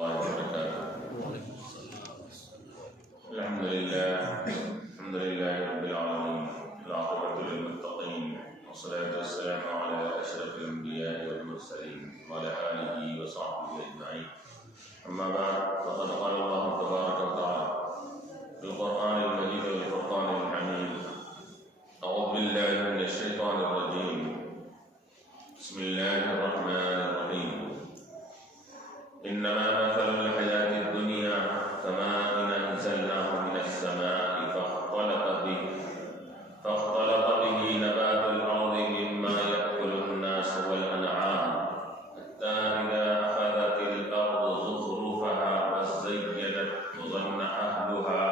الحمد لله رب العالمين والعاقبة للمتقين والصلاة والسلام على أشرف الأنبياء والمرسلين وعلى آله وصحبه أجمعين. أما بعد فقد قال الله تبارك وتعالى في القرآن المجيد والفرقان الحميد: أعوذ بالله من الشيطان الرجيم. بسم الله الرحمن الرحيم. إنما مثل الحياة الدنيا كماء أنزلناه من السماء فاختلط به نبات الأرض مما يأكل الناس والأنعام حتى إذا أخذت الأرض زخرفها وزينت وظن أهلها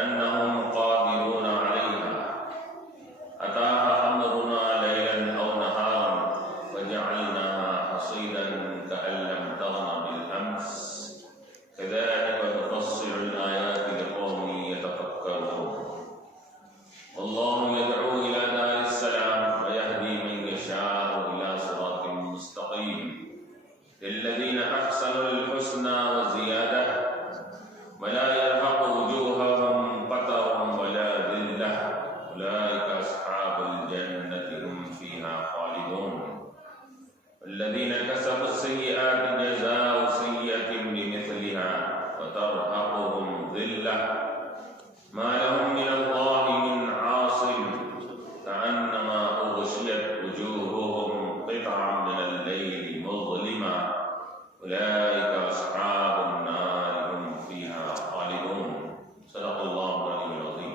أنهم قادرون عليها أتاها أمرنا ليلا أو نهارا فجعلناها حصيدا كأن لم تغن بالأمس كذلك نفصل الآيات لقوم يتفكرون. والله يدعو إلى دار السلام ويهدي من يشاء إلى صراط مستقيم للذين أحسنوا الحسنى وزيادة ولا يرهق وجوههم قتر ولا ذلة أولئك أصحاب الجنة هم فيها خالدون. الذين كسبوا السيئات جزاء سيئة بمثلها وترهقهم ذلة ما لهم من الله من عاصم كأنما أغشيت وجوههم قطعا من الليل مظلما أولئك أصحاب النار هم فيها خالدون. صدق الله العلي العظيم.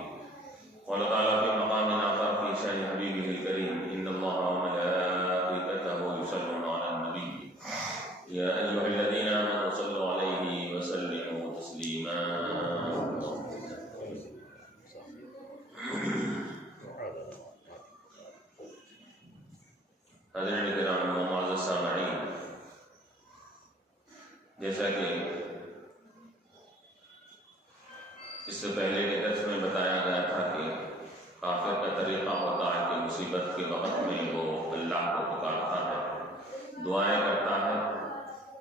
قال تعالى في مقام آخر في شأن حبيبه الكريم: إن الله وملائكته يصلون على النبي يا أيها الذين آمنوا صلوا عليه وسلموا تسليما. حضرات کرام و معزز سامعین، جیسا کہ اس سے پہلے کے درس میں بتایا گیا تھا کہ کافر کا طریقہ ہوتا ہے کہ مصیبت کے وقت میں وہ اللہ کو پکارتا ہے، دعائیں کرتا ہے،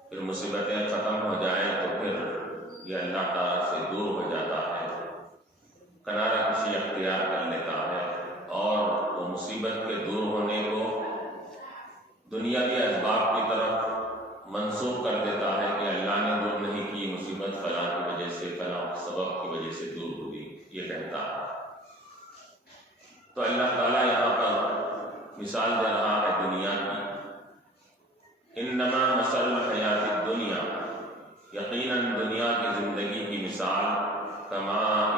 پھر مصیبتیں ختم ہو جائیں تو پھر یہ اللہ تعالیٰ سے دور ہو جاتا ہے، کنارہ کشی اختیار کر لیتا ہے اور وہ مصیبت کے دور ہونے کو دنیا کے اسباب کی طرف منسوخ کر دیتا ہے کہ اللہ نے دور نہیں کی، مصیبت فلاں کی وجہ سے، فلاں سبب کی وجہ سے دور ہوئی، یہ کہتا ہے۔ تو اللہ تعالیٰ یہاں پر مثال دے رہا ہے دنیا کی: انما مثل الحیات الدنیا، یقیناً دنیا کی زندگی کی مثال کماء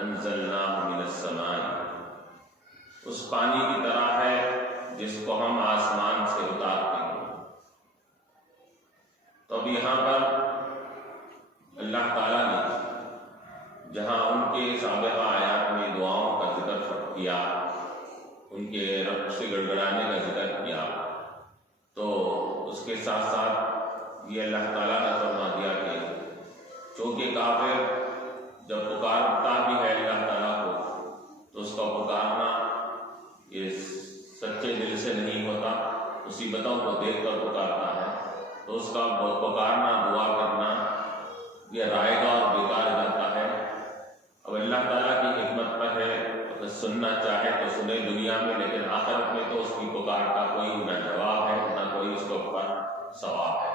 انزلناہ من السماء، اس پانی کی طرح ہے جس کو ہم آسمان سے اتارتے ہیں۔ تو اب یہاں پر اللہ تعالیٰ نے جہاں ان کے سابقہ آیات میں دعاؤں کا ذکر کیا، ان کے رب سے گڑگڑانے کا ذکر کیا، تو اس کے ساتھ ساتھ یہ اللہ تعالیٰ نے فرما دیا کہ چونکہ کافر جب پکارتا بھی ہے اللہ تعالیٰ کو تو اس کا پکارنا یہ سچے دل سے نہیں ہوتا، مصیبتوں کو دیکھ کر پکارتا ہے، تو اس کا پکارنا، دعا کرنا یہ رائے گا اور بیکار جاتا ہے۔ اب اللہ تعالیٰ کی حکمت پر ہے، اگر سننا چاہے تو سنے دنیا میں، لیکن آخرت میں تو اس کی پکار کا کوئی نہ جواب ہے نہ کوئی اس کے اوپر ثواب ہے۔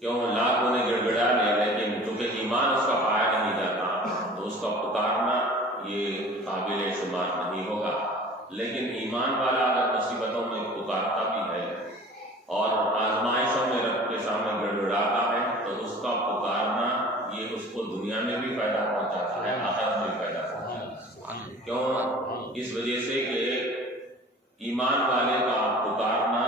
کیوں؟ لاکھ انہیں گڑگڑا لے، لیکن چونکہ ایمان اس کا پایا نہیں جاتا تو اس کا پکارنا یہ قابل شمار نہیں ہوگا۔ لیکن ایمان والا اگر مصیبتوں میں پکارتا بھی ہے اور آزمائشوں میں رب کے سامنے گڑگڑاتا ہے تو اس کا پکارنا یہ اس کو دنیا میں بھی فائدہ پہنچاتا ہے، آخرت میں بھی فائدہ پہنچاتا ہے۔ کیوں؟ اس وجہ سے کہ ایمان والے کا پکارنا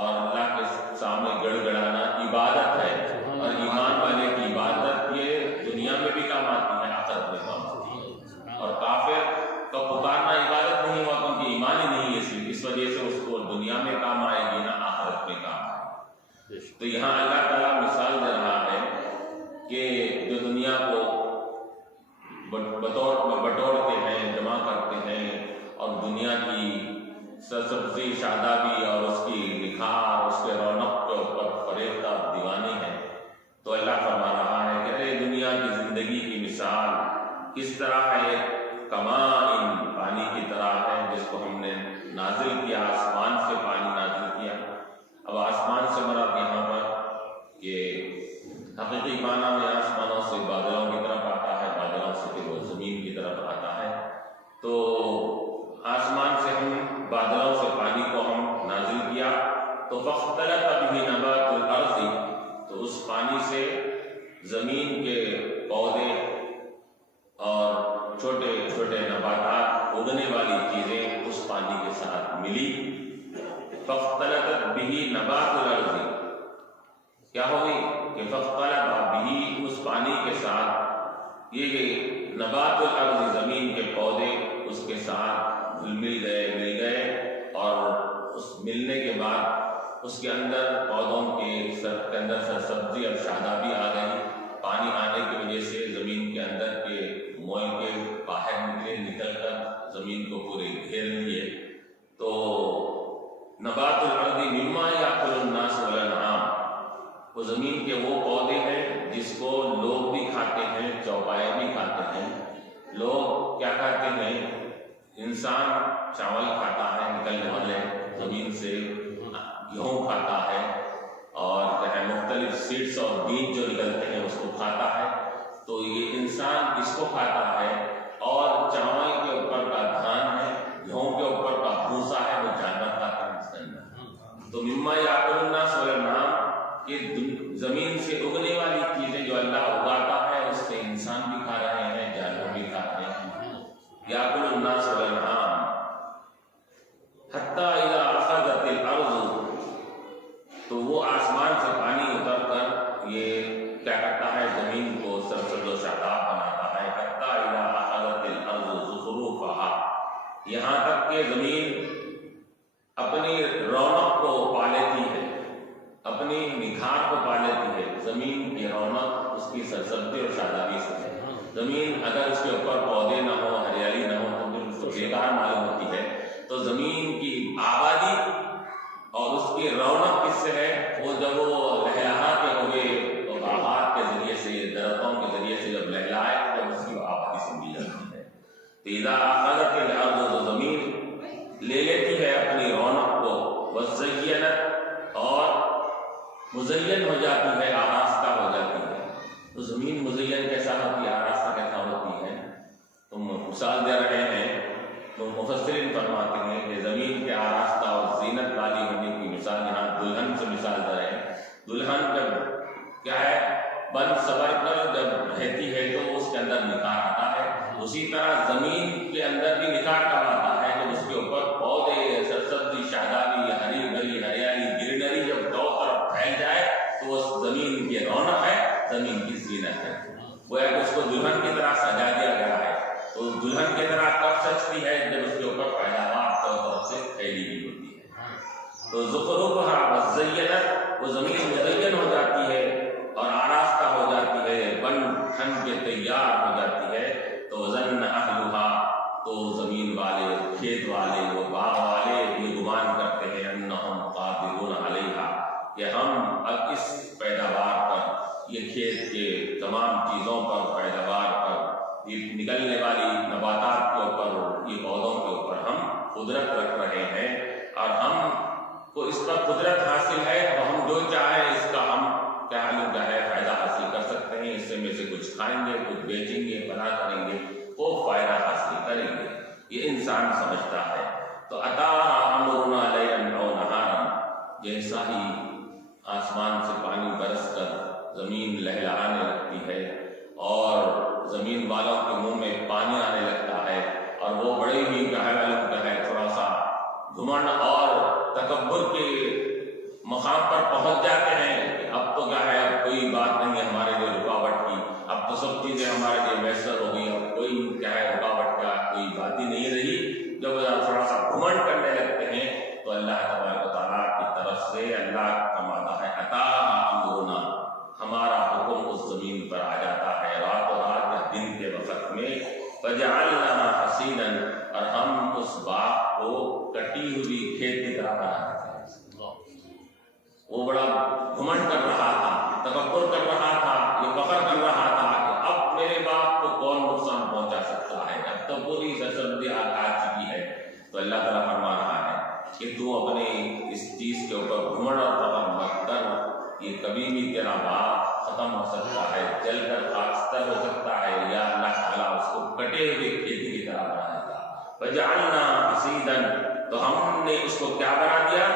اور اللہ کے سامنے گڑگڑانا عبادت ہے، اور ایمان والے کی عبادت یہ دنیا میں بھی کام آتی ہے، آخرت میں کام آتی ہے۔ اور کافر کا پکارنا عبادت نہیں ہوا کیونکہ ایمان ہی نہیں ہے، اس وجہ سے اس کو دنیا میں کام آئے گی نہ آخرت میں کام آئے گی۔ تو یہاں اللہ تعالیٰ مثال دے رہا ہے کہ جو دنیا کو بٹورتے ہیں، جمع کرتے ہیں، اور دنیا کی سبزی شادابی اور اس کی نکھار، اس کے رونق کے اوپر فریب کا معنی میں آسمانوں سے بادلوں کی طرف آتا ہے، بادلوں سے پھر وہ زمین کی طرف آتا ہے۔ تو آسمان سے ہم بادلوں سے پانی کو ہم نازل کیا تو فاختلط به نبات الارض، تو اس پانی سے زمین کے پودے اور چھوٹے چھوٹے نباتات، اگنے والی چیزیں اس پانی کے ساتھ ملی۔ فاختلط به نبات الارض، کیا ہوئی کہ فاختلط به، اس پانی کے ساتھ یہ نبات الارض، زمین کے پودے اس کے ساتھ مل گئے اور اس ملنے کے بعد اس کے اندر پودوں کے اندر سرسبزی اور شادابی آ گئی۔ پانی آنے کی وجہ سے زمین کے اندر کے موئے کے باہر نکل کر زمین کو پورے گھیر لیے۔ تو نبات الارض مما یاکل الناس والانعام، وہ زمین کے وہ پودے ہیں جس کو لوگ بھی کھاتے ہیں، چوپائے بھی کھاتے ہیں۔ لوگ کیا کھاتے ہیں؟ انسان چاول کھاتا ہے نکلنے والے زمین سے، گیہوں کھاتا ہے، اور مختلف سیڈس اور بیج جو نکلتے ہیں اس کو کھاتا ہے۔ تو یہ انسان اس کو کھاتا ہے، اور چاول کے اوپر کا دھان ہے، گیہوں کے اوپر کا بھوسا ہے، وہ جانور کھاتا ہے اس کے اندر۔ تو مما یاکل الناس والانعام، یہ زمین سے اگنے والی چیزیں جو اللہ اگاتا ہے اس سے انسان بھی کھا رہے ہیں، جانور بھی کھا رہے ہیں۔ یاکل الناس والانعام حتی اذا اخذت الارض، تو وہ آسمان سے پانی اتر کر یہ کیا کرتا ہے؟ زمین کو سرسبز و شاداب بناتا ہے۔ حتی اذا اخذت الارض زخرفها، یہاں تک کہ زمین اپنی رونق کو پا لیتی ہے، اپنی نکھار کو پا لیتی ہے۔ زمین کی رونق اس کی سرسبزی اور شادابی سے ہے۔ زمین اگر اس کے اوپر پودے نہ ہو، ہریالی نہ ہو تو پھر اس کو بیکار معلوم ہوتی ہے۔ تو زمین کی آبادی اور اس کی رونق کس سے ہے؟ وہ جب وہ لہلہاتے ہوئے تو باغات کے ذریعے سے، درختوں کے ذریعے سے جب لہلائے تب اس کی آبادی سمجھی جاتی ہے۔ تو اذا اخذت الارض، تو زمین لے لیتی ہے اپنی رونق کو، وزینت، اور مزین ہو جاتی ہے، آراستہ ہو جاتی ہے۔ تو زمین مزین کیسا ہوتی ہے، آراستہ کیسا ہوتی ہے؟ تم مثال دے رہے ہیں تو مفسرین فرماتے ہیں کہ زمین کے آراستہ اور زینت والی ہونے کی مثال یہاں دلہن سے مثال دے رہے ہیں۔ دلہن جب کیا ہے، بن سبر کر جب رہتی ہے تو اس کے اندر نکھار آتا ہے، اسی طرح زمین کے اندر بھی نکھار کب آتا ہے؟ جب اس کے اوپر پودے، سرسبزی، شادابی، ہری بھری ہریالی، گرینری جب دو طرف پھیل جائے تو اس زمین کی رونق ہے، زمین کی زینت ہے۔ گویا کہ اس کو دلہن کی طرح سجا دیا گیا ہے۔ تو دلہن کی طرح کب سجتی ہے؟ جب اس کے اوپر پیداوار طرف سے پھیلی ہوئی ہوتی ہے۔ تو زخرفها وزینت، وہ زمین مزین ہو جاتی ہے اور آراستہ ہو جاتی ہے، بن ٹھن کے تیار ہو جاتی ہے۔ تو وظن اہلها، تو زمین والے، کھیت والے، وہ باغ والے یہ گمان کرتے ہیں انہم قادرون علیہا، کہ ہم اب اس پیداوار پر، یہ کھیت کے تمام چیزوں پر، پیداوار پر، یہ نکلنے والی نباتات کے اوپر، یہ پودوں کے اوپر ہم قدرت رکھ رہے ہیں، اور ہم کو اس پر قدرت حاصل ہے، اور ہم جو چاہیں اس کا ہم کیا ہے فائدہ حاصل کر سکتے ہیں۔ اس میں سے کچھ کھائیں گے، کچھ بیچیں گے، بنا کریں گے، وہ فائدہ حاصل کریں گے، یہ انسان سمجھتا ہے۔ تو عطا امرنا لیلا او نہارا، جیسا ہی آسمان سے پانی برس کر زمین لہلہانے لگتی ہے اور زمین والوں کے منہ میں پانی آنے لگتا ہے، اور وہ بڑے ہی تھوڑا سا گھمنڈ اور تکبر کے مقام پر پہنچ جاتے ہیں کہ اب تو کیا ہے، اب کوئی بات نہیں ہے ہمارے لیے رکاوٹ کی، اب تو سب چیزیں ہمارے لیے میسر ہو گئی، اب کوئی کیا ہے رکاوٹ کا کوئی بات ہی نہیں رہی۔ جب تھوڑا سا گھمنڈ کرنے لگتے ہیں تو اللہ تبارک و تعالیٰ کی طرف سے اللہ فرماتا ہے عطا امرنا، ہمارا حکم اس زمین پر آ جاتا ہے رات و رات دن کے وقت میں، فجعلنا حصیدا، اور ہم اس باغ کو کٹی ہوئی کھیت کی طرح بنا دیتے ہیں۔ وہ بڑا گھمنڈ کر رہا تھا، تکبر کر رہا تھا، یہ فخر کر رہا تھا کہ اب میرے باغ کو کون نقصان پہنچا سکتا ہے، اب تو پوری سرسبزی آ چکی ہے۔ تو اللہ تعالیٰ فرما رہا ہے کہ تو اپنے اس چیز کے اوپر گھمنڈ اور فخر مت کر، یہ کبھی بھی تیرا باغ ختم ہو سکتا ہے، جل کر خاکستر ہو سکتا ہے، یا اللہ تعالیٰ اس کو کٹے ہوئے کھیتی کی طرح بنا دے گا۔ وَجَعَلْنَا حَصِيدًا، تو ہم نے اس کو کیا بنا دیا؟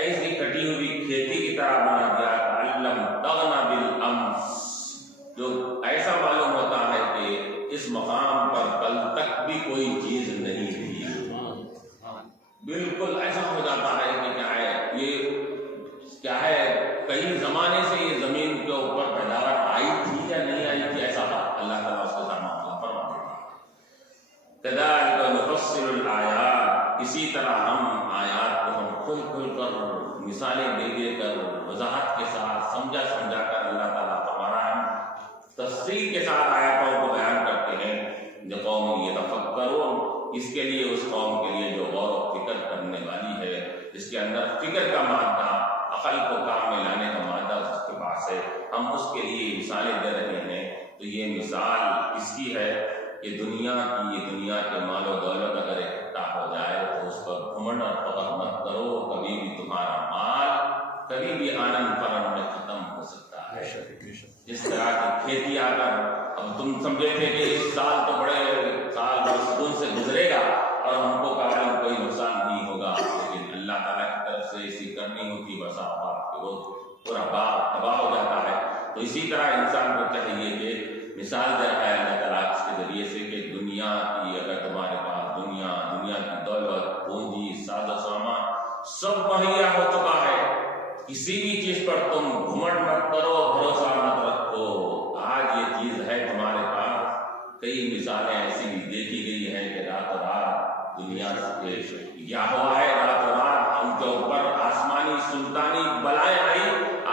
ایسی کٹی ہوئی کھیتی کی طرح بنا دیا، کَأَن تَغْنَ بِالْأَمْسِ، جو ایسا معلوم ہوتا ہے کہ اس مقام پر کل تک بھی کوئی چیز نہیں تھی۔ بالکل ایسا ہو جاتا ہے کہ کیا ہے یہ، کیا ہے کئی زمانے سے یہ زمین کے اوپر پیداوار آئی تھی یا نہیں آئی تھی، ایسا اللہ تعالیٰ اس کے سامنے فرما دیتا ہے۔ كَذَلِكَ نُفَصِّلُ الْآيَاتِ، اسی طرح ہم آیات کو ہم کھل کھل کر مثالیں دے دے کر وضاحت کے ساتھ سمجھا کر اللہ تعالیٰ فرما رہا ہے، تفصیل کے ساتھ آیاتوں کو بیان کرتے ہیں۔ لِقَوْمٍ يَتَفَكَّرُونَ، اس کے لیے، اس قوم کے لیے جو غور و فکر کرنے والی ہے، جس کے اندر فکر کا مادہ، عقل کو کام میں لانے کا مادہ اس کے پاس ہے، ہم اس کے لیے مثالیں دے رہے ہیں۔ تو یہ مثال اس کی ہے کہ دنیا کے مال و دولت اگر اکٹھا ہو جائے تو اس پر گھمنڈ اور فخر مت کرو، کبھی بھی تمہارا مال کبھی بھی آنند فرن میں ختم ہو سکتا ہے۔ جس طرح کی کھیتی آ کر اب تم سمجھے تھے کہ اس سال تو بڑے سال بڑے سکون سے گزرے گا اور ہم کو کاغذ کوئی نقصان نہیں ہوگا، لیکن اللہ تعالیٰ کی طرف سے ایسی کرنی ہوتی، بسا اوقات کہ وہ پورا باغ تباہ ہو جاتا ہے۔ تو اسی طرح انسان کو چاہیے کہ مثال دے رہا ہے اللہ تعالیٰ اس کے ذریعے سے کہ دنیا کی، اگر تمہارے پاس دنیا کی دولت، پونجی، ساز و سامان سب مہیا ہو چکا ہے، کسی بھی چیز پر تم گھمنڈ مت کرو، بھروسہ مت رکھو۔ آج یہ چیز ہے تمہارے پاس، کئی مثالیں ایسی بھی دیکھی گئی ہیں کہ رات دنیا سے کیا ہوا ہے، رات ان کے اوپر آسمانی سلطانی بلائیں آئی،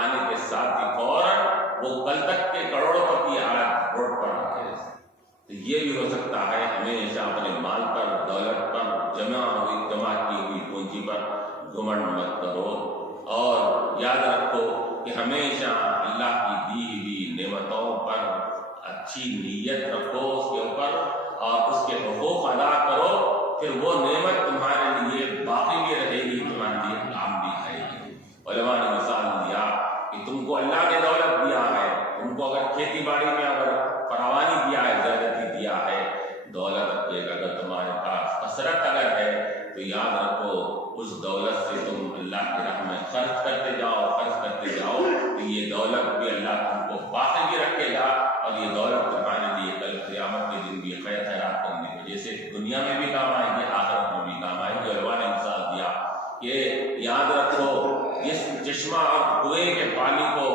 آنے کے ساتھ ہی فوراً وہ کل تک کے کروڑ پتی آج روڈ پر آ گئے۔ تو یہ بھی ہو سکتا ہے، ہمیشہ اپنے مال پر، دولت پر، جمع کی ہوئی پونجی پر گھمنڈ مت کرو، اور یاد رکھو کہ ہمیشہ اللہ کی دی ہوئی نعمتوں پر اچھی نیت رکھو اس کے اوپر، اور اس کے حقوق ادا کرو، پھر وہ نعمت تمہارے لیے باقی بھی رہے گی، تمہارے لیے کام بھی آئے گی۔ علماء نے مثال دیا کہ تم کو اللہ نے دولت دیا ہے، تم کو اگر کھیتی باڑی میں اگر فراوانی دیا ہے، زیادتی دیا ہے، دولت کی اگر تمہارے پاس کثرت اگر ہے تو یاد رکھو اس دولت سے تم اللہ کی راہ میں خرچ کرتے جاؤ تو یہ دولت بھی اللہ تم کو باقی بھی رکھے گا، اور یہ دولت تمہارے لیے کل قیامت کے دن بھی خیر خیرات کرنے کی وجہ سے دنیا میں بھی کام آئے گی، آخرت میں بھی کام آئے گی۔ علماء نے مثال دیا کہ یاد رکھو اس چشمہ اور کنویں کے پانی کو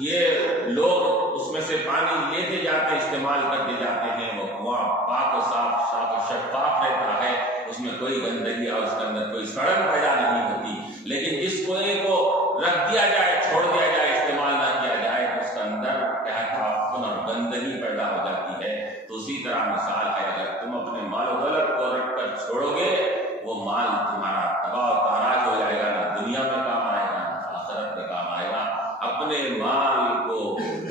یہ لوگ اس میں سے پانی لیتے جاتے، استعمال کرتے جاتے ہیں، وہ کنواں پاک و صاف و شفاف رہتا ہے، اس میں کوئی گندگی اور اس کے اندر کوئی سڑن پیدا نہیں ہوتی، لیکن جس کنویں کو رکھ دیا جائے، چھوڑ دیا جائے، استعمال نہ کیا جائے تو اس کے اندر کیا تعفن اور گندگی پیدا ہو جاتی ہے۔ تو اسی طرح مثال ہے، اگر تم اپنے مال و دولت کو رکھ کر چھوڑو گے، وہ مال تمہارا تباہ و تاراج ہو جائے گا، نہ دنیا میں کام آئے گا نہ آخرت میں کام آئے گا۔ اپنے مال کو،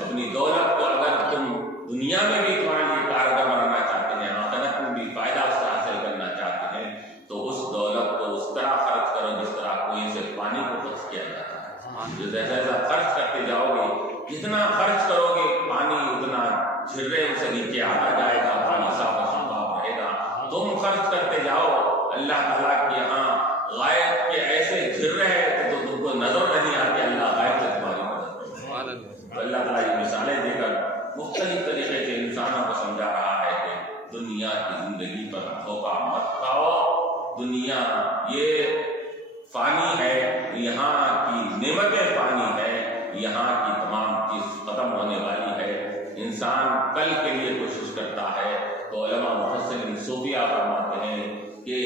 اپنی دولت کو اگر تم دنیا میں بھی تمہارے لیے کارگر بنانا چاہتے ہیں، آخرت میں بھی فائدہ اس سے حاصل کرنا چاہتے ہیں، تو اس دولت کو اس طرح خرچ کرو جس طرح کنویں سے پانی کو خرچ کیا جاتا ہے۔ جو جیسا جیسا خرچ کرتے جاؤ گے، جتنا خرچ کرو گے پانی اتنا جھرے سے نیچے آتا جائے گا، پانی صاف و شفاف رہے گا۔ تم خرچ کرتے جاؤ، اللہ تعالیٰ کے یہاں غائب کے ایسے جھرے ہیں کہ تم کو نظر نہیں آتے، اللہ غائب سے تمہاری مدد کرے گا۔ اللہ تعالیٰ یہ مثالیں دے کر مختلف طریقے سے انسانوں کو سمجھا رہا ہے کہ دنیا کی زندگی پر دھوکہ مت کھاؤ، دنیا یہ فانی ہے، یہاں کی نعمتیں فانی ہے، یہاں کی تمام چیز ختم ہونے والی ہے۔ انسان کل کے لیے کوشش کرتا ہے، تو علماء مفسرین صوفیہ فرماتے ہیں کہ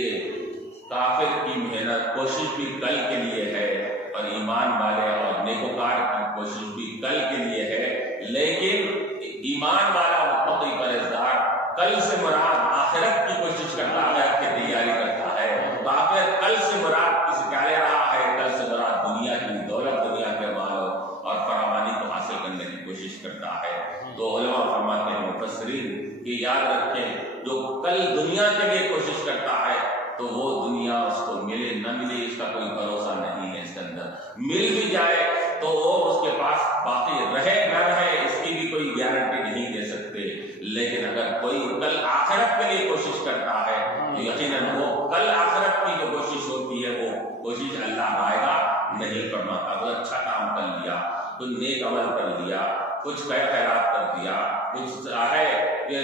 کافر کی محنت کوشش بھی کل کے لیے ہے، اور ایمان والے اور نیکوکار کی کوشش بھی کل کے لیے ہے، لیکن ایمان والا متقی پرہیزگار کل سے مراد آخرت کی کوشش کرتا ہے، آخرت کی تیاری کرتا ہے۔ کافر کل سے مراد کسی کیا لے رہا ہے، کل سے مراد دنیا کی دولت، دنیا کے مال اور فراوانی کو حاصل کرنے کی کوشش کرتا ہے۔ تو علماء فرماتے ہیں مفسرین کہ یاد رکھیں، جو کل دنیا کے لیے کوشش کرتا ہے تو وہ دنیا اس کو ملے نہ ملے اس کا کوئی بھروسہ نہیں ہے، اس کے اندر مل بھی جائے تو وہ اس کے پاس باقی رہے نہ کچھ نیک عمل کر لیا، کچھ خیر خیرات کر دیا، کچھ ہے کہ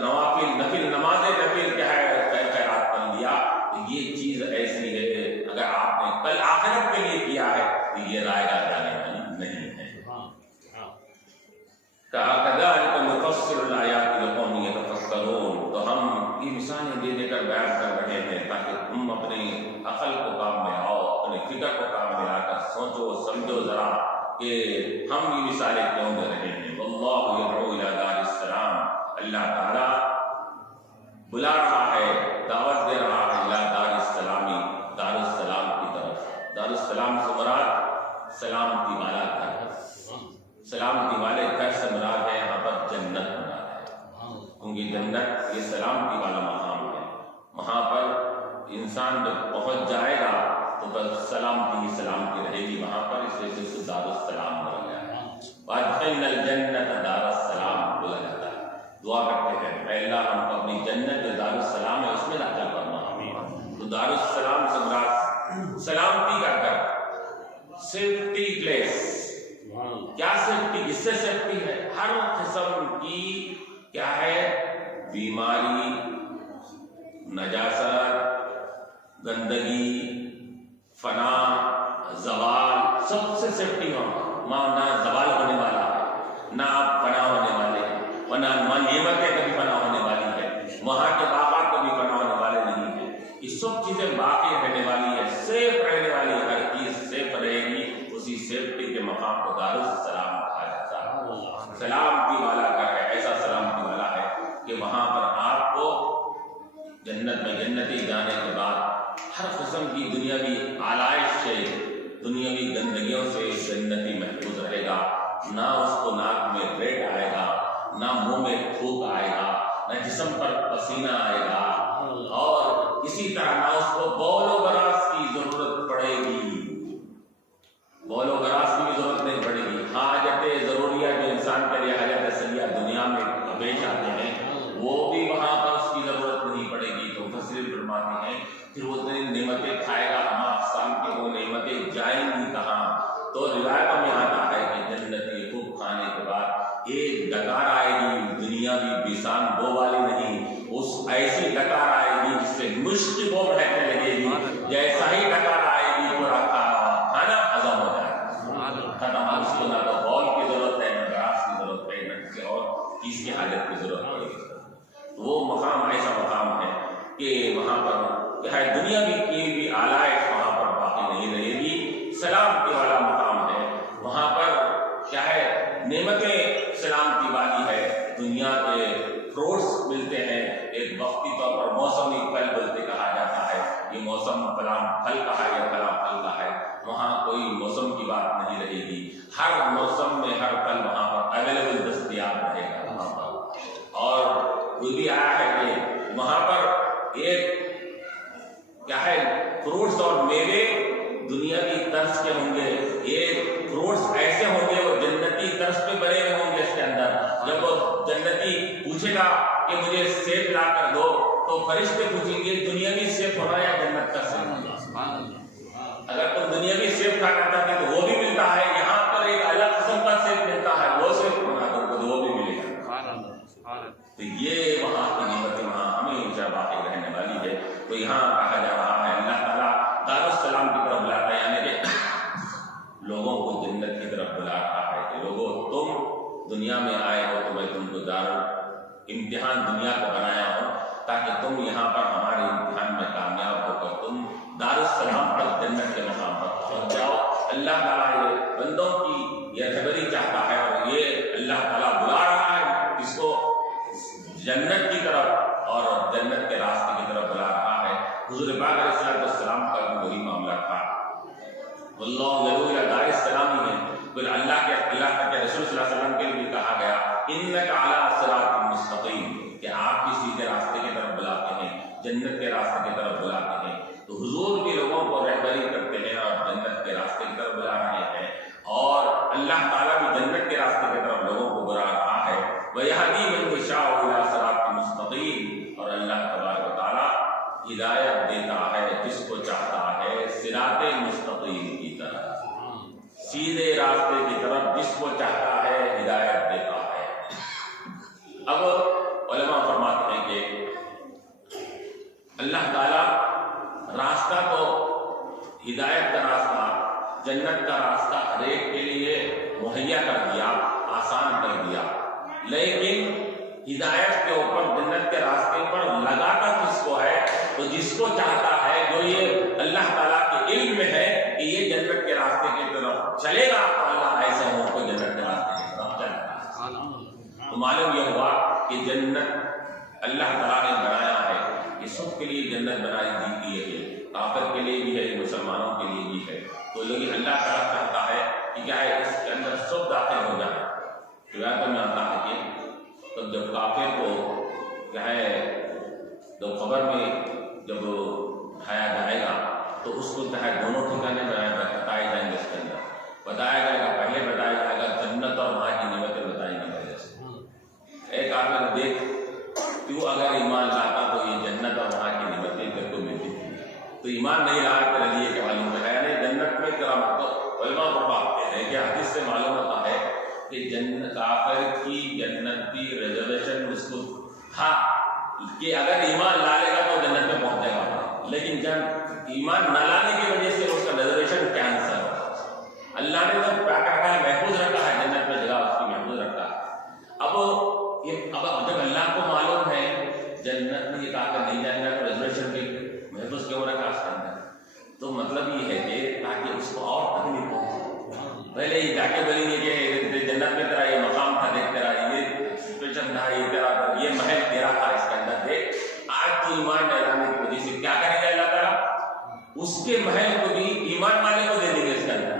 نوافل نفل نماز نفل کیا ہے خیر خیرات کر لیا، تو یہ چیز ایسی ہے اگر آپ نے کل آخرت کے لیے کیا ہے تو یہ رائے گا جانے والی نہیں ہے۔ كذلك نفصل الآيات لقوم يتفكرون، تو ہم یہ مثالیں دے دے کر بیان کر رہے ہیں تاکہ تم اپنی عقل کو کام میں آؤ، اپنے فکر کو کام میں لا کر سوچو سمجھو ذرا کہ ہم یہ مثالیں کیوں دے رہے ہیں۔ واللہ یدعو الی دار السلام، اللہ تعالیٰ بلا رہا ہے، دعوت دے رہا ہے الی دار السلامی، دار السلام کی طرف۔ دار السلام سے مراد سلامتی والا گھر، سلامتی والے گھر سے مراد ہے یہاں پر جنت مراد ہے، کیونکہ جنت یہ سلامتی والا مقام ہے، وہاں پر انسان جب پہنچ جائے گا تو بس سلامتی ہی سلامتی رہے گی وہاں پر، اس لیے سے دار السلام بولا گیا ہے۔ وَأَدْخِلْنَا الْجَنَّةَ دار السلام بولا جاتا ہے، دعا کرتے ہیں اے اللہ ہم کو اپنی جنت جو دار السلام ہے اس میں داخل کرنا۔ تو دار السلام سے مراد سلامتی کا گھر، سیفٹی پلیس۔ کیا سیفٹی؟ اس سے سیفٹی ہے ہر قسم کی کیا ہے، بیماری، نجاست، گندگی، فنا، زوال، سب سے سیفٹی وہاں نہ زوال ہونے والا ہے، نہ آپ فنا ہونے والے ہیں، ورنہ نعمتیں کبھی فنا ہونے والی ہے، وہاں کے باغات کبھی فنا ہونے والے نہیں ہیں، یہ سب چیزیں باقی رہنے والی ہے، سیف رہنے والی ہے، ہر چیز سیف رہے گی۔ اسی سیفٹی کے مقام کو دار السلام کہا جاتا ہے، سلامتی والا گھر ہے، ایسا سلامتی والا ہے کہ وہاں پر آپ کو جنت میں جنتی جانے کے بعد ہر قسم کی دنیاوی آلائش سے، دنیاوی گندگیوں سے جنتی محفوظ رہے گا، نہ اس کو ناک میں ریٹ آئے گا، نہ منہ میں تھوک آئے گا، نہ جسم پر پسینہ آئے گا، اور اسی طرح نہ اس کو بول و براز کی ضرورت پڑے گی، بول و براز کی بھی ضرورت نہیں پڑے گی۔ حاجت ضروریہ جو انسان کے لیے حاجت سریہ دنیا میں پیش آتے ہیں وہ بھی وہاں پر اس کی ضرورت نہیں پڑے گی۔ تو مفسرین فرماتے ہیں پھر وہ نعمتیں کھائے گا، ہم اقسام کی وہ نعمتیں جائیں گی کہاں؟ تو روایتوں میں آتا ہے کہ جنتی خوب کھانے کے بعد ایک ڈکار آئے گی، دنیاوی بیسان دو والی نہیں، اس ایسی ڈکار آئے گی جس سے مشک وہ بہنے لگے گی، جیسا ہی ڈکار آئے گی پورا کھانا ہضم ہو جائے گا، ختم۔ اس کو نہ تو بول کی ضرورت ہے، نہ گراس کی ضرورت ہے، نہ کسی اور چیز کی حاجت کی ضرورت پڑے گی۔ وہ مقام ایسا مقام ہے کہ وہاں پر کیا ہے، دنیا کی بھی آلائش وہاں پر باقی نہیں رہے گی، سلامتی والا مقام ہے وہاں پر، کیا ہے نعمتیں سلامتی والی ہے، دنیا کے فروٹس ملتے ہیں، ایک وقتی طور پر موسمی پھل بولتے کہا جاتا ہے، یہ موسم فلاں پھل کا ہے یا فلاں پھل کا ہے، وہاں کوئی موسم کی بات نہیں رہے گی، ہر موسم میں ہر پھل وہاں پر اویلیبل دستیاب رہے گا وہاں پر۔ اور یہ بھی آیا ہے کہ وہاں پر ایک کیا ہے فروٹس اور میوے دنیا کی طرز کے ہوں گے، ایک فروٹس ایسے ہوں گے وہ جنتی طرز پہ بنے ہوئے ہوں گے اس کے اندر۔ جب وہ جنتی پوچھے گا کہ مجھے سیب لا کر دو تو فرشتے پوچھیں گے دنیاوی سیب ہونا یا جنت کا سیب؟ اگر تم دنیاوی سیب کھانا چاہتے تو وہ بھی ملتا ہے، یہاں پر ایک الگ قسم کا سیب ملتا ہے، وہ سیب ہونا تو وہ بھی ملے گا۔ تو یہ وہاں کی نعمتیں وہاں ہمیشہ باقی رہنے والی ہے۔ تو یہاں کہا جا رہا ہے اللہ تعالیٰ دار السلام کی طرف بلاتا ہے، یعنی کہ لوگوں کو جنت کی طرف بلا رہا ہے کہ لوگوں تم دنیا میں آئے ہو تو میں تم کو دار امتحان دنیا کو بنایا ہوں تاکہ تم یہاں پر ہمارے امتحان میں کامیاب ہو کر تم دار السلام پر جنت کے مقام پر پہنچ جاؤ۔ اللہ تعالیٰ یہ بندوں کی یہ خبری چاہتا ہے اور یہ اللہ تعالیٰ بلا رہا ہے اس کو جنت کی طرف اور جنت کے راستے کی طرف بلا رہا ہے۔ حضور پاک علیہ السلام کا بھی وہی معاملہ تھا، واللہ یدعو الی دار السلام ہے، پھر اللہ کے رسول صلی اللہ علیہ وسلم کے لیے کہا گیا انک علی صراط مستقیم، کہ آپ کی سیدھے راستے کی طرف بلاتے ہیں، جنت کے راستے کی طرف بلاتے ہیں۔ تو حضور بھی لوگوں کو رہبری کرتے ہیں اور جنت کے راستے کی طرف بلا رہے ہیں، اور اللہ تعالیٰ بھی جنت کے راستے کی طرف لوگوں کو بلا رہا ہے۔ وَيَهْدِي مَن يَشَاءُ إِلَىٰ صِرَاطٍ مُّسْتَقِيمٍ، اور اللہ تبارک و تعالیٰ ہدایت دیتا ہے جس کو چاہتا ہے صراط مستقیم کی طرف، سیدھے راستے کی طرف جس کو چاہتا ہے ہدایت دیتا ہے۔ اب علماء فرماتے ہیں کہ اللہ تعالیٰ راستہ تو ہدایت کا راستہ، جنت کا راستہ ہر ایک کے لیے مہیا کر دیا، آسان کر دیا، لیکن ہدایت کے اوپر جنت کے راستے پر لگاتا کس کو ہے؟ تو جس کو چاہتا ہے، جو یہ اللہ تعالیٰ کے علم میں ہے کہ یہ جنت کے راستے کی طرف چلے گا، تو اللہ ایسے ہو کو جنت کے راستے کی طرف چلے گا۔ تو معلوم یہ ہوا کہ جنت اللہ تعالیٰ نے بنایا ہے، یہ سب کے لیے جنت بنائی دی ہے، کافر کے لیے بھی ہے، مسلمانوں کے لیے بھی ہے۔ تو لیکن اللہ تعالیٰ چاہتا ہے کہ کیا ہے اس کے اندر سب داخل ہو جائے۔ روایت میں آتا ہے کہ تب جب کافر کو کیا ہے جب قبر میں جب اٹھایا جائے گا تو اس کو کیا ہے دونوں ٹھکانے بتائے جائیں گے، اس کے اندر بتایا جائے گا، پہلے بتایا جائے گا جنت اور وہاں کی نعمتیں بتائی گئی پہلے سے۔ ایک آدمی دیکھ کیوں اگر ایمان لاتا تو یہ جنت اور وہاں کی نعمتیں تیرے کو ملتی تھی، تو ایمان نہیں لایا تیرے لیے کہ معلوم ہے یعنی جنت میں تیرا مطلب علماء فرماتے ہیں کہ حدیث سے معلوم ہوتا ہے کہ جنت کافر کی جنت کی ریزرویشن اس کو تھا کہ اگر ایمان لا لے گا تو جنت میں پہنچے گا، لیکن جب ایمان نہ لانے کی وجہ سے اس کا ریزرویشن کینسل ہو۔ اللہ نے تو کیا رکھا ہے، محفوظ رکھا ہے، جنت میں جگہ اس کی محفوظ رکھا ہے۔ اب جب اللہ کو معلوم ہے جنت میں یہ طاقت نہیں جائے گا تو ریزرویشن بھی محفوظ کیوں رکھا اس کے اندر؟ تو مطلب یہ ہے کہ تاکہ اس کو اور تکلیف ہو، پہلے ہی جا کے بولیں گے کہ جنت میں تیرا یہ مقام تھا، دیکھ تیرا یہ سچویشن تھا، یہ تیرا یہ محل تیرا تھا، اس کے اندر دیکھ آج تو ایمان لانے کی وجہ سے کیا کرے گا اللہ تعالیٰ؟ اس کے محل کو بھی ایمان والے کو دے دیں گے، اس کے اندر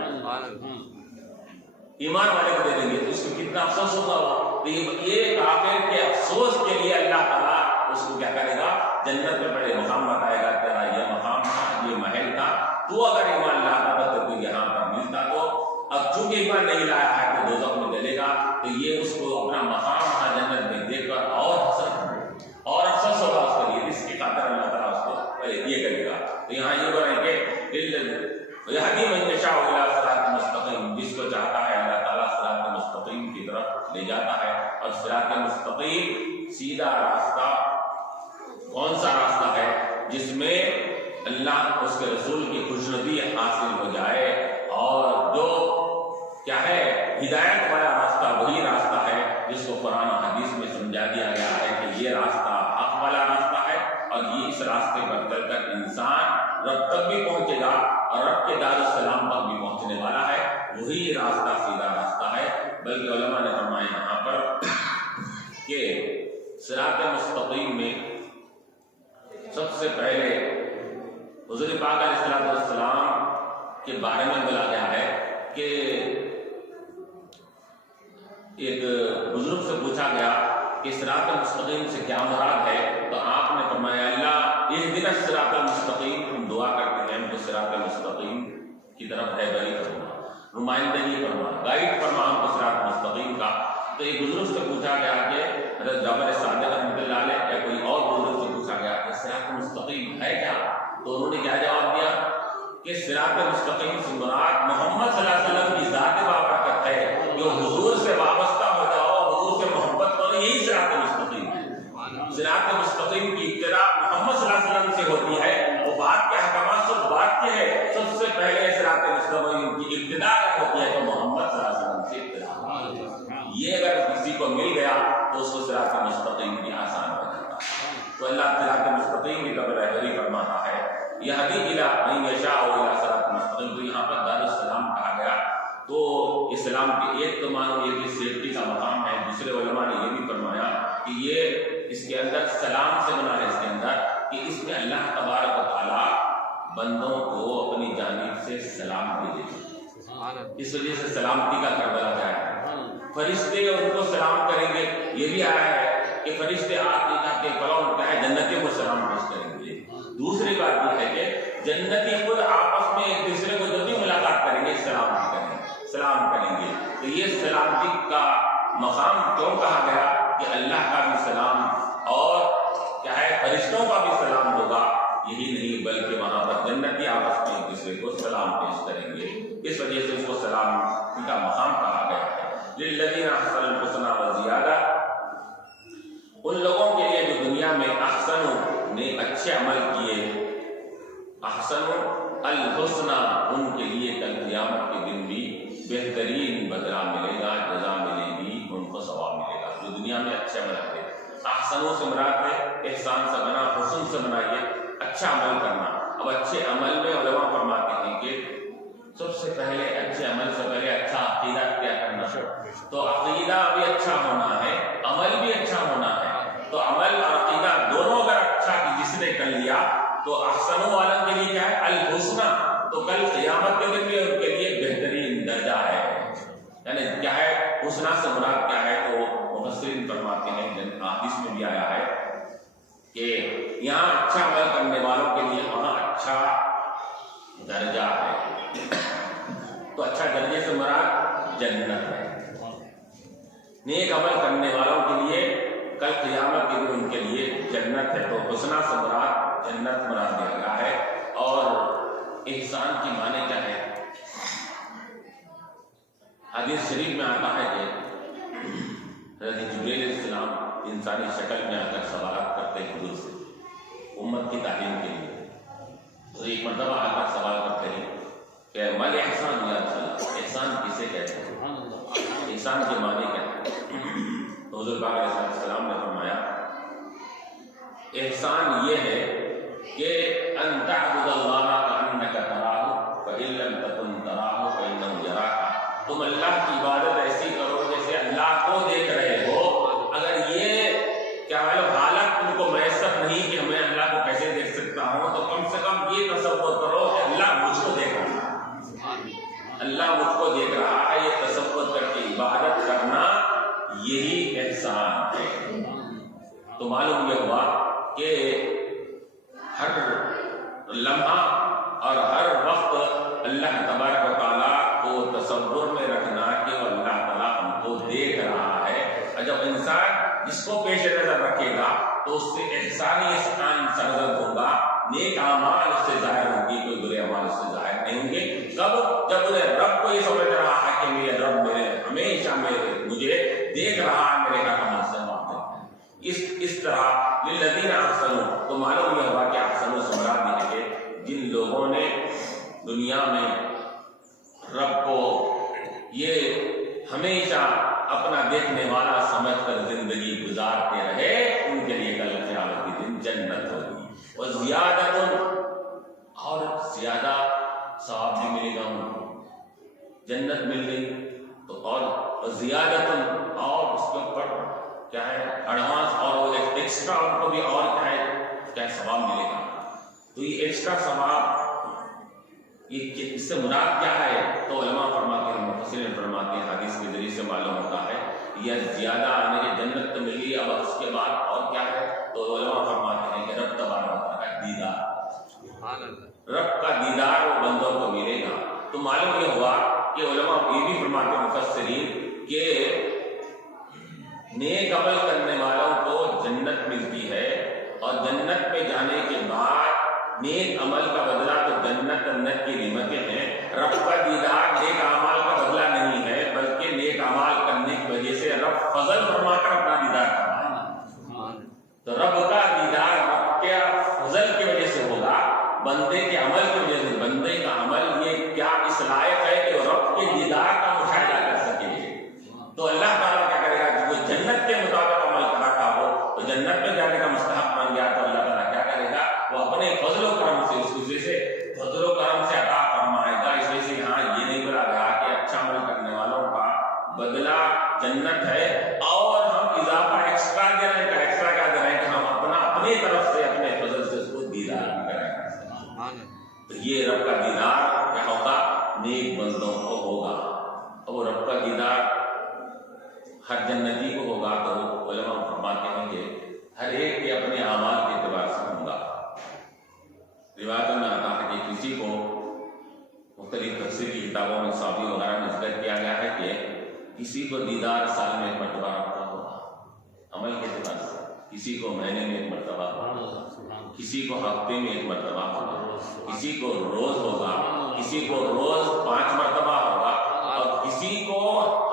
ایمان والے کو دے دیں گے، تو اس کو کتنا افسوس ہوگا۔ یہ کافر کے افسوس کے لیے اللہ تعالیٰ اس کو کیا کرے گا، جنت میں بڑے مقام بتائے گا، تیرا یہ مقام تھا، یہ محل تھا، تو اگر ایمان لاتا تھا تو کوئی یہاں پر ملتا، تو اب چونکہ ایمان نہیں لایا ہے تو دوزخ میں جلے گا، تو یہ اس کو اپنا مقام تھا جنت میں دیکھ کر اور افسوس ہوگا اس کے لیے، اس کی خاطر اللہ تعالیٰ اس کو یہ کرے گا۔ تو یہاں یہ بول رہے ہیں کہ یہدی من یشاء الی صراط مستقیم، جس کو چاہتا ہے اللہ تعالیٰ صراط مستقیم کی طرف لے جاتا ہے۔ اور صراط مستقیم سیدھا راستہ کون سا راستہ ہے؟ جس میں اللہ اس کے رسول کی خوشنودی حاصل ہو جائے، اور جو کیا ہے ہدایت والا راستہ وہی راستہ ہے جس کو قرآن و حدیث میں سمجھا دیا گیا ہے کہ یہ راستہ حق والا راستہ ہے، اور یہ اس راستے پر چل کر انسان رب تک بھی پہنچے گا اور رب کے دار السلام تک بھی پہنچنے والا ہے، وہی راستہ سیدھا راستہ ہے۔ بلکہ علماء نے فرمایا یہاں پر کہ صراط مستقیم میں سب سے پہلے حضور پاک علیہ السلام کے بارے میں بولا گیا ہے کہ ایک بزرگ سے پوچھا گیا کہ صراط مستقیم سے کیا مراد ہے، تو آپ نے فرمایا اللہ اہدنا الصراط المستقیم، ہم دعا کرتے ہیں ہم کو صراط مستقیم کی طرف رہبری فرما، نمائندگی فرما، گائیڈ فرما ہم کو صراط مستقیم کا۔ تو ایک بزرگ سے پوچھا گیا کہ حضرت جعفر صادق رحمۃ اللہ علیہ یا کوئی اور بزرگ سے پوچھا گیا کہ صراط مستقیم ہے کیا، تو انہوں نے کیا جواب دیا کہ صراط مستقیم سے مراد محمد صلی اللہ علیہ وسلم کی ذات بابرکت ہے، جو حضور سے وابستہ ہو جاؤ، حضور سے محبت کرو، یہی صراط مستقیم ہے۔ صراط مستقیم کی ابتدا محمد صلی اللہ علیہ وسلم سے ہوتی ہے، وہ بات کے احکامات سب بات کے ہے، سب سے پہلے صراط مستقیم کی ابتدا ہوتی ہے تو محمد صلی اللہ علیہ وسلم سے ابتدا، یہ اگر کسی کو مل گیا تو اس کو صراط مستقیم کی آسان ہو جاتا ہے۔ تو اللہ صراط مستقیم کی طرف رہبری فرماتا ہے، یہدی الی من یشاء الی صراط مستقیم۔ تو یہاں پر دار السلام کہا گیا، تو اسلام کے ایک تو مانو یہ کہ سیفٹی کا مقام ہے، دوسرے علماء نے یہ بھی فرمایا کہ یہ اس کے اندر سلام سے بنا ہے، اس کے اندر کہ اس میں اللہ تبارک و تعالیٰ بندوں کو اپنی جانب سے سلام دے دیتے، اس وجہ سے سلامتی کا کربلا ہے۔ فرشتے ان کو سلام کریں گے، یہ بھی آیا ہے کہ فرشتے آپ کے فلاں کیا ہے جنتیوں کو سلام پیش کریں گے۔ دوسری بات یہ ہے کہ جنتی خود آپس میں ایک دوسرے کو جب بھی ملاقات کریں گے سلام کریں گے۔ تو یہ سلامتی کا مقام کیوں کہا گیا کہ اللہ کا بھی سلام اور کیا ہے فرشتوں کا بھی سلام ہوگا، یہی نہیں بلکہ وہاں پر جنتی آپس میں ایک دوسرے کو سلام پیش کریں گے، اس وجہ سے اس کو سلام کا مقام کہا گیا۔ للذین احسنوا الحسنى وزیادہ، ان لوگوں کے لیے جو دنیا میں احسنوا نے اچھے عمل کیے، احسنوا الحسنى ان کے لیے کل قیامت کے دن بھی بہترین بدلہ ملے گا، جزا ملے گی، ان کو ثواب ملے گا جو دنیا میں اچھے عمل کرے۔ احسنوا سے مراد ہے احسان سے بنا، حسن سے بنا یہ اچھا عمل کرنا۔ اب اچھے عمل میں علماء فرماتے ہیں کہ سب سے پہلے اچھے عمل سے پہلے اچھا عقیدہ کیا کرنا، تو عقیدہ بھی اچھا ہونا ہے، عمل بھی اچھا ہونا ہے۔ تو عمل اور عقیدہ دونوں اگر اچھا جس نے کر لیا تو احسنوا والوں کے لیے کیا ہے؟ الحسنى، تو کل قیامت کے دن بھی ان کے لیے بہترین درجہ ہے۔ یعنی کیا ہے حسنى سے مراد کیا ہے؟ تو مفسرین فرماتے ہیں، حدیث میں بھی آیا ہے کہ یہاں اچھا عمل کرنے والوں کے لیے وہاں اچھا درجہ ہے۔ تو اچھا درجے سے مراد جنت ہے۔ نیک عمل کرنے والوں کے لیے کل قیامت کے دن ان کے لیے جنت ہے۔ تو حسنى سے مراد جنت مراد دیا گیا ہے۔ اور احسان کی معنی کیا ہے؟ حدیث شریف میں آتا ہے کہ حضرت جبریل علیہ السلام انسانی شکل میں آ کر سوالات کرتے ہیں حضور سے امت کی تعلیم کے لیے۔ تو ایک مرتبہ آ کر سوال کرتے ہیں کہ مل احسان یا رسول اللہ، احسان کسے کہتے ہیں؟ احسان کے معنی کیا ہے؟ تو حضور پاک علیہ السلام نے فرمایا احسان یہ ہے کہ ان تعبد اللہ کأنک تراہ فإن لم تکن تراہ فإنہ یراک، تم اللہ کی عبادت ایسی کرو جیسے اللہ کو دیکھ رہے ہو۔ اگر یہ کیا حالت تم کو میسر نہیں کہ میں اللہ کو کیسے دیکھ سکتا ہوں، تو کم سے کم یہ تصور کرو کہ اللہ مجھ کو دیکھ رہا ہے، اللہ مجھ کو دیکھ رہا ہے، یہ تصور کر کے عبادت کرنا یہی احسان ہے۔ تو معلوم یہ ہوا کہ ہر لمحہ اور ہر وقت اللہ تبارک و تعالیٰ کو تصور میں رکھنا کہ وہ اللہ تعالیٰ ہم کو دیکھ رہا ہے۔ اور جب انسان جس کو پیش نظر رکھے گا تو اس سے احسانی احسان سرزد ہوگا، نیک اعمال اس سے ظاہر ہوں گی، کوئی برے اعمال اس سے ظاہر نہیں ہوں گے۔ کب؟ جب انہیں رب کو یہ سمجھ رہا ہے کہ میرے رب میرے ہمیشہ مجھے دیکھ رہا ہے، میرے اعمال سے واقف ہے۔ اس طرح للذین احسنوا، تو معلوم یہ ہوا کہ احسنوا سے مراد یہ ہے کہ جن لوگوں نے دنیا میں رب کو یہ ہمیشہ اپنا دیکھنے والا سمجھ کر زندگی گزارتے رہے، ان کے لیے کل قیامت کے دن جنت ہوگی۔ وزیادۃ، اور زیادہ ثواب بھی ملے گا ان کو، جنت مل گئی تو اور زیادۃ، اور اس کے اوپر کیا ہے ایڈوانس اور ایکسٹرا ان کو بھی اور کیا ہے ثواب ملے گا۔ تو یہ ایکسٹرا ثواب یہ اس سے مراد کیا ہے؟ تو علماء فرماتے ہیں، مفسرین فرماتے ہیں، حدیث کے ذریعے سے معلوم ہوتا ہے یہ زیادہ مجھے جنت تو ملی، اب اس کے بعد اور کیا ہے؟ تو علماء فرماتے ہیں کہ رب تبارک و تعالیٰ کا دیدار، رب کا دیدار وہ بندوں کو ملے گا۔ تو معلوم یہ ہوا کہ علماء یہ بھی فرماتے ہیں مفسرین کہ نیک عمل کرنے والوں کو جنت ملتی ہے، اور جنت میں جانے کے بعد نیک عمل کا بدلہ تو جنت کی نعمتیں ہیں۔ رب کا دیدار نیک اعمال کا بدلہ نہیں ہے، بلکہ نیک اعمال کرنے کی وجہ سے رب فضل فرما کر اپنا دیدار کرتا ہے۔ تو رب کا دیدار رب کے فضل کی وجہ سے ہوگا، بندے کے عمل کی وجہ سے۔ بندے کا عمل یہ کیا اس لائق ہے کہ وہ رب کے دیدار کا مشاہدہ کر سکے؟ تو اللہ تعالیٰ کیا کرے گا کہ وہ جنت کے مطابق عمل کراتا ہو تو جنت میں جانے کا مستحق بن گیا، تو اللہ تعالیٰ کیا کرے گا؟ وہ اپنے فضل و کرم سے، اس وجہ سے فضل و کرم سے عطا فرمائے گا۔ اس وجہ سے یہاں یہ نہیں بولا گیا کہ اچھا عمل کرنے والوں کا بدلہ جنت ہے اور ہم اضافہ ایکسٹرا دے رہے ہیں۔ ایکسٹرا کیا دے رہے ہیں کہ ہم اپنی طرف سے اپنے فضل سے اس کو دیدار بھی کریں گے۔ تو یہ رب کا دیدار کیا ہوگا؟ نیک بندوں کو ہوگا، اور وہ رب کا دیدار ہر جنتی کو ہوگا۔ تو علماء فرماتے ہیں کہ ہر ایک کے اپنے اعمال کے اعتبار سے ہوگا۔ روایتوں میں آتا ہے کہ کسی کو مختلف تفسیر کی کتابوں میں صحابی وغیرہ میں ذکر کیا گیا ہے کہ کسی کو دیدار سال میں ایک مرتبہ رکھتا ہوگا عمل کے اعتبار سے، کسی کو مہینے میں ایک مرتبہ ہوگا، کسی کو ہفتے میں ایک مرتبہ ہوگا، کسی کو روز ہوگا، کسی کو روز 5 مرتبہ ہوگا، اور کسی کو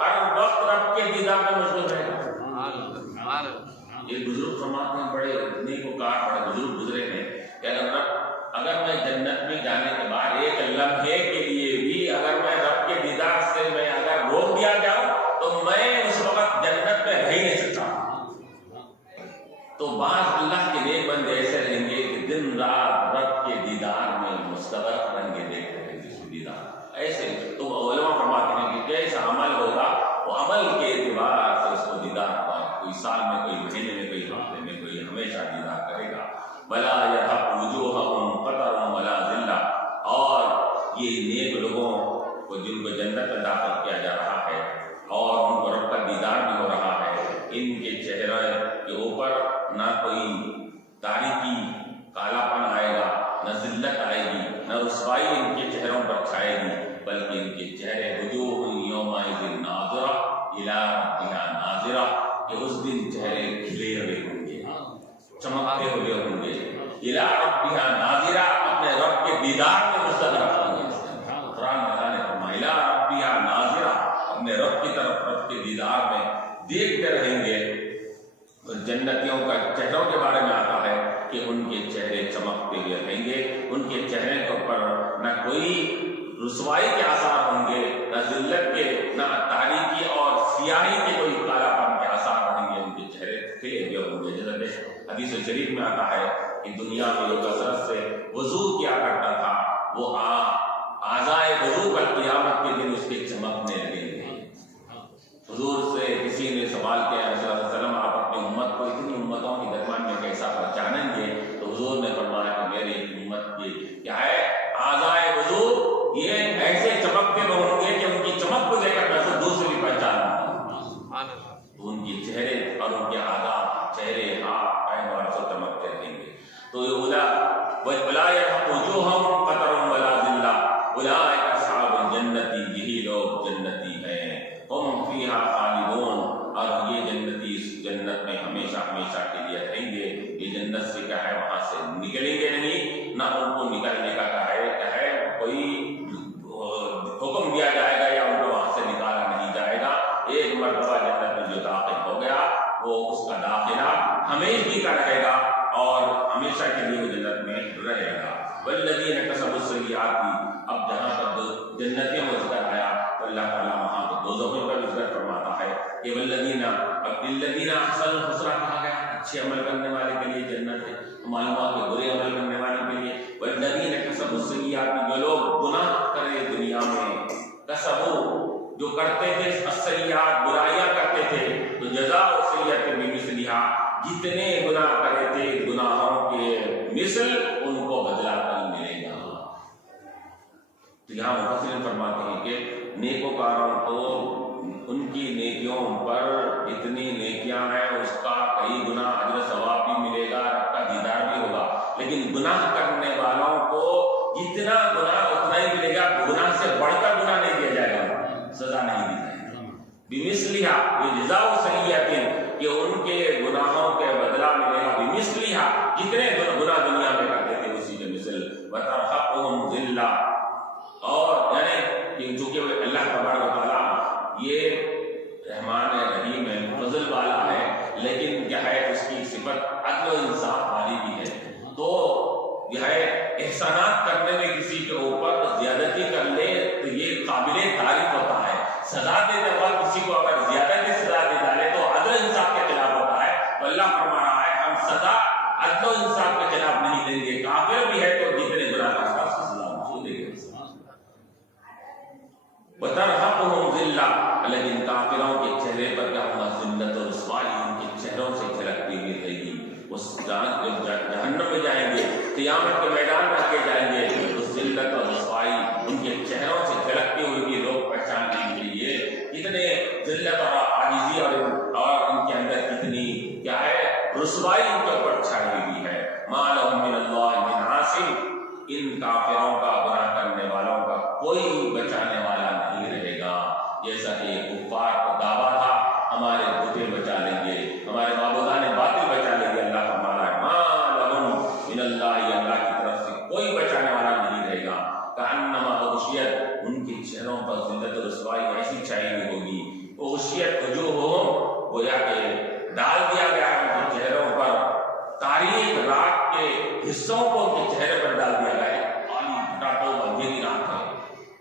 ہر وقت رب کے دیدار میں مشغول رہے گا۔ یہ بزرگ فرماتے ہیں، بڑے نیکوکار بڑے بزرگ گزرے ہیں کہ اگر میں جنت میں جانے کے بعد ایک لمحے کے لیے بھی اگر میں رب کے دیدار سے میں اگر روک دیا جاؤں تو میں اس وقت جنت میں رہ ہی نہیں سکتا۔ تو بعض اللہ کے نیک بندے ایسے رہیں گے کہ دن رات رب کے دیدار میں مستغرق رنگے دیکھ رہے ہیں، جس کو دیدار ایسے تو علماء فرماتے ہیں کہ جیسا عمل ہوگا وہ عمل کے اعتبار سے اس کو دیدار پائے، کوئی سال میں، کوئی مہینے میں، کوئی ہفتے میں، کوئی ہمیشہ دیدار کرے گا۔ بلا یرحق وجوہہم قطر ولا ذلہ، اور یہ نیک لوگوں کو جن کو جنت میں داخل کیا جا رہا ہے اور ان کو رب کا دیدار بھی ہو رہا ہے، ان کے چہرے کے اوپر نہ کوئی تاریکی کالا پن آئے گا، نہ ذلت آئے گی، نہ رسوائی ان کے چہروں پر چھائے گی، بلکہ ان کے چہرے وجوہ یومئذ ناظرہ الی ربہا ناظرہ، کہ اس دن چہرے کھلے ہوئے ہوں گے، چمکتے ہوئے ہوں گے، الی ربہا ناظرہ، اپنے رب کے دیدار میں مستغرق ہوں گے۔ قرآن میں اللہ نے فرمایا الی ربہا ناظرہ، اپنے رب کی طرف رب کے دیدار میں دیکھتے رہیں گے۔ جنتیوں کا چہروں کے بارے میں آتا ہے کہ ان کے چہرے چمکتے ہوئے رہیں گے، ان کے چہرے کے اوپر نہ کوئی رسوائی کے آثار ہوں گے، نہ ذلت کے، نہ تاریکی اور سیاہی کے کوئی کالا پن کے آثار رہیں گے، ان کے چہرے کھلے ہوئے ہوں گے۔ جیسے حدیث شریف میں آتا ہے کہ دنیا میں جو کثرت سے وضو کیا کرتا تھا وہ اعضائے وضو کل قیامت کے دن اس کے چمکنے لگیں گے۔ حضور سے کسی نے سوال کیا، صلی اللہ علیہ وسلم آپ اپنی امت کو اتنی امتوں کے درمیان میں کیسا پہچانیں گے؟ تو حضور نے فرمایا کہ میری امت کی کیا ہے، اعضائے وضو یہ ایسے چمکتے ہوں گے کہ ان کی چمک کو دیکھ کر میں خود دوسرے بھی پہچان لوں۔ تو ان کے چہرے اور ان کے اعضاء، چہرے، ہاتھ، پیر اور سب چمکتے رہیں گے۔ تو وَلَا يَرْحَقُ وُجُوهَهُمْ قَتَرٌ وَلَا ذِلَّةٌ أُولَٰئِكَ أَصْحَابُ الْجَنَّةِ، یہی لوگ جنتی ہیں، ہم فیہا خالدون، اور یہ جنتی اس جنت میں ہمیشہ ہمیشہ کے لیے رہیں گے۔ یہ جنت سے کیا ہے وہاں سے نکلیں گے نہیں، نہ ان کو نکلنے کا کیا ہے کوئی حکم دیا جائے گا یا ان کو وہاں سے نکالا نہیں جائے گا۔ ایک مرتبہ جنت میں جو داخل ہو گیا وہ اس کا داخلہ ہمیشہ کا رہے گا اور ہمیشہ کے لیے وہ جنت میں رہے گا۔ والذین کسبوا السیئات، اب جہاں تک جنتیوں کا ذکر آیا تو اللہ تعالیٰ وہاں تو دوزخیوں کا بھی ذکر فرماتا ہے کہ والذین، اب للذین احسنوا الحسنی کہا گیا، اچھے عمل کرنے والے کے لیے جنت ہے، معلوم ہوا کہ برے عمل کرنے والے کے لیے والذین کسبوا السیئات، جو لوگ گناہ کرے دنیا میں، کسبوا جو کرتے تھے، السیئات برائیاں کرتے تھے، تو جزاء سیئۃ بمثلھا، جتنے گناہ کرے تھے گناہوں کے مثل ان کو بدلہ کل ملے گا۔ تو یہاں مفسرین فرماتے ہیں کہ نیکوکاروں کو ان کی نیکیوں پر اتنی نیکیاں ہیں، اس کا کئی گنا اجر ثواب بھی ملے گا، رب کا دیدار بھی ہوگا، لیکن گناہ کرنے والوں کو جتنا گناہ اتنا ہی ملے گا، گناہ سے بڑھ کر گناہ نہیں دیا جائے گا، سزا نہیں دی جائے گی۔ بمثلھا، یہ جزاء سیئۃ، کہ ان کے گناہوں کے بدلہ ملے گا، بمثلھا، جتنے گناہ دنیا میں کرتے تھے اسی کے مثل، وترحقهم ذلہ، اور یعنی چونکہ اللہ تبارک و تعالیٰ یہ رحمان رحیم ہے، فضل والا ہے، لیکن کیا ہے اس کی صفت عدل و انصاف والی بھی ہے، تو یہ ہے احسانات کرنے میں کسی کے اوپر زیادتی کر لے تو یہ قابل تعریف ہوتا ہے، سزا دیتے وقت کسی کو اگر زیادہ کی سزا دے ڈالے تو عدل و انصاف کے خلاف ہوتا ہے، تو اللہ فرما رہا ہے ہم سزا عدل و انصاف کے خلاف نہیں دیں گے، کافر بھی ہے تو جتنے گناہ کرتا ہے سزا اس کو دیں گے۔ وَتَرْحَقُهُمْ ذِلَّةٌ، لیکن کافروں کے چہرے پر کیا ہوگا، ذلت اور رسوائی ان کے چہروں سے جھلکتی ہوئی رہے گی۔ وہ جہنم میں جائیں گے، قیامت کے میدان میں آگے جائیں گے تو ذلت اور رسوائی ان کے چہروں سے جھلکتی ہوئی بھی لوگ پہچان لیں گے، یہ کتنے ذلت اور عاجزی اور ان کے اندر کتنی کیا ہے رسوائی ان کے اوپر چھائی ہوئی ہے۔ مَا لَهُم مِّنَ اللَّهِ مِنْ عَاصِمٍ، ان کافروں کا، گناہ کرنے والوں کا کوئی بچانے والا نہیں رہے گا۔ جیسا کہ یہ کفار کو دعویٰ تھا ہمارے بتیں بچا لیں گے، ہمارے معبودان باطل بچا لیں گے، اللہ کا مالا ہے مَا لَهُم مِّنَ اللَّهِ، اللہ کی طرف سے کوئی بچانے والا نہیں رہے گا۔ کأنما غشیت، ان کے چہروں پر ذلت و رسوائی ایسی چھائی ہوئی ہوگی، غشیت اغشیت وجوہہم، گویا کہ ڈال دیا گیا ہے ان کے چہروں پر تاریک رات کے حصوں کو ان کے چہرے پر ڈال دیا گیا ہے. کالی گھٹاٹوں اندھیری رات ہے،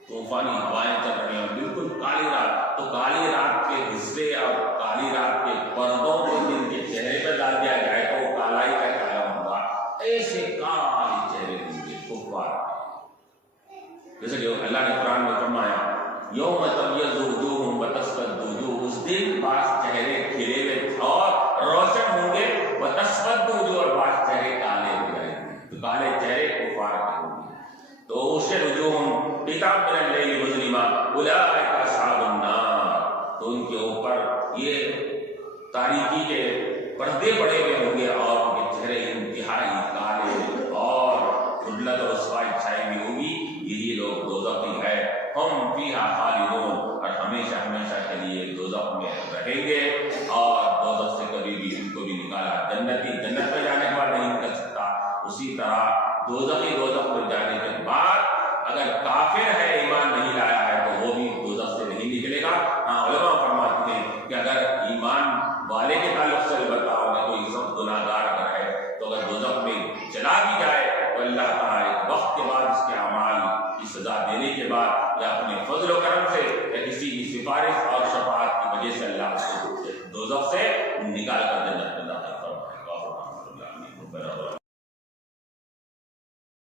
طوفانی ہوائیں چل رہی ہیں، بالکل کالی رات. تو کالی رات کے حصے اور کالی رات کے پردوں کو جن کے چہرے پر ڈال دیا گیا ہے تو وہ کالائی کا عالم ہوگا. ایسے کالے چہرے ہوں گے کفار. جیسے کہ اللہ نے قرآن میں فرمایا یوم تبیض وجوہ وتسود وجوہ، اس دن بعض چہرے کھلے ہوئے اور روشن ہوں گے، وتسود وجوہ، اور بعض چہرے کالے ہو جائیں گے. تو کالے چہرے کفار کے ہوں گے. تو اس سے وجوہ کتاب من اللیل مظلمہ اولئک اصحاب النار، تو ان کے اوپر یہ تاریکی کے پردے پڑے ہوئے ہوں گے اور ان کے چہرے انتہائی کالے اور ذلت اور رسوائی چھائی ہوئی ہوگی. یہی لوگ دوزخی ہے. ہم فیہا خالدون، اور ہمیشہ ہمیشہ کے لیے دوزخ میں رہیں گے اور دوزخ سے کبھی بھی ان کو بھی نکالا جنت میں جانے کے بعد نہیں نکل سکتا. اسی طرح دوزخ میں جانے کے بعد اگر کافر ہے، ایمان نہیں لایا ہے، تو وہ بھی دوزخ سے نہیں نکلے گا. ہاں علماء فرماتے ہیں کہ اگر ایمان والے کے تعلق سے البتہ ہوگا کوئی سب گناہ گار اگر ہے تو اگر دوزخ میں چلا بھی جائے تو اللہ تعالیٰ ایک وقت کے بعد اس کے اعمال کی سزا دینے کے بعد یا اپنے فضل و کرم سے یا کسی کی سفارش اور شفاعت کی وجہ سے اللہ اس کو دوزخ سے